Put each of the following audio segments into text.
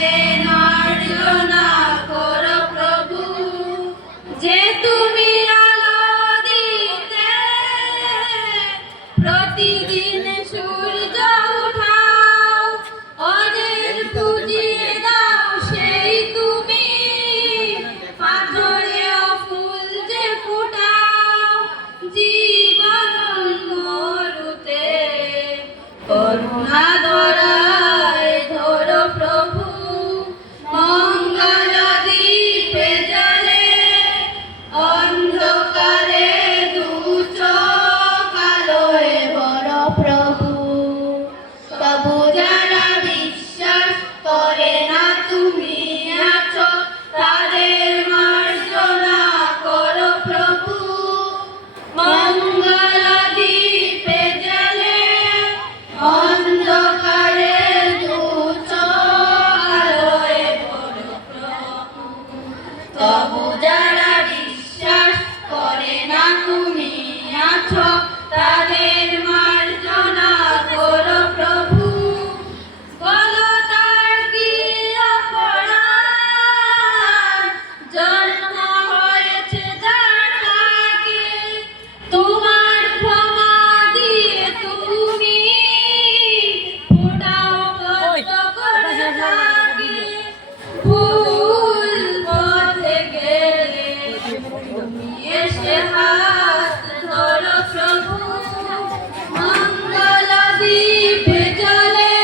তাদের মার্জনা করো প্রভু। যে তুমি আলো দিতে প্রতিদিন সূর্য উঠাও, ওদের পুজিয়ে দাও সেই তুমি। পাথরে ফুল যে ফুটাও জীবন মরুতে, করুণা ধরায় ধরো প্রভু। মঙ্গল দ্বীপে জ্বলে অন্ধকারে দু চোখ আলোয় বড় প্রভু। তবু যারা বিশ্বাস করে না তুমি আছো, তাদের মার্জনা করো প্রভু। মঙ্গল দ্বীপে জ্বলে অন্ধকারে দু চোখ আলোয় বড় প্রভু। তবু যারা বিশ্বাস করে না তুমি আছো, তাদের মার্জনা করো প্রভু। বলো তার কি অপরাধ, জন্ম হয়েছে যার ভাগ্যে, তোমার ক্ষমা দিয়ে তুমি ফোটাও কত করে থাকে। ভুল পথে গেলে তুমি এসে হাত ধরো প্রভু। মঙ্গল দ্বীপে জ্বলে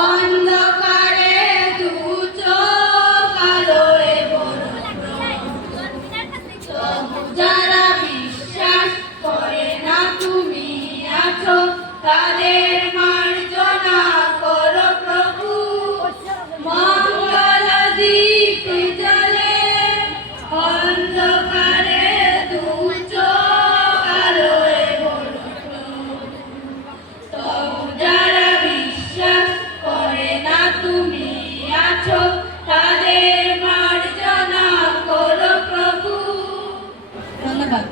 অন্ধকারে দু চোখ আলোয় বড় প্রভু। তবু যারা বিশ্বাস করে না তুমি আছো, তাদের মার্জনা করো প্রভু। মঙ্গল দ্বীপে জ্বলে অন্ধকারে দু চোখ আলোয় বড় প্রভু। তবু যারা বিশ্বাস করে না তুমি আছো, তাদের মার্জনা করো প্রভু। ধন্যবাদ।